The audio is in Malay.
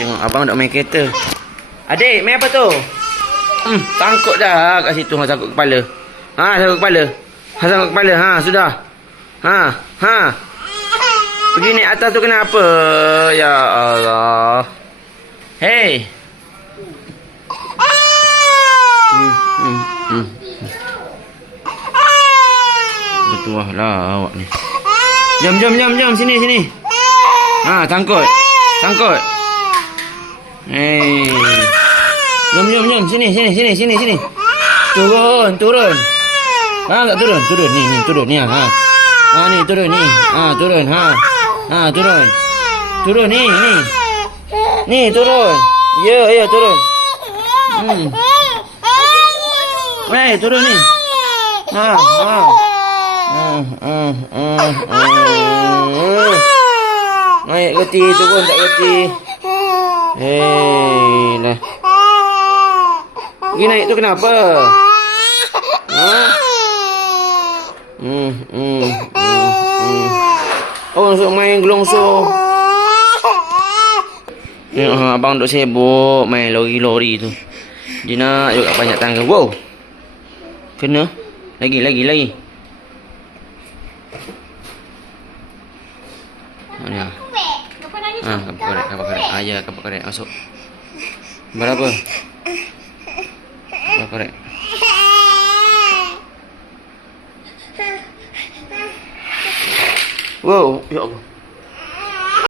Tengok abang nak main kereta. Adik, main apa tu? Sangkut dah kat situ. Sangkut kepala. Sangkut kepala. Sangkut kepala. Sudah. Pergi naik atas tu kenapa? Ya Allah. Hey. Bertuah lah awak ni. Jom. Sini. Sangkut. Hey. Jom. Sini. Turun. Tak turun. Ni, turun ni. Ni turun ni. Turun. Turun ni. Ni turun. Ya, turun. Turun ni. Naik reti, turun tak reti. Lah. Pergi naik tu kenapa? Oh, nak main gelongso. Abang duk sibuk main lori-lori tu. Dia nak juga banyak tangga. Wow. Kena. Lagi. Mana? Kapal korek. Ya, kapal korek masuk. Berapa? Kapal korek. Wow, ya Allah.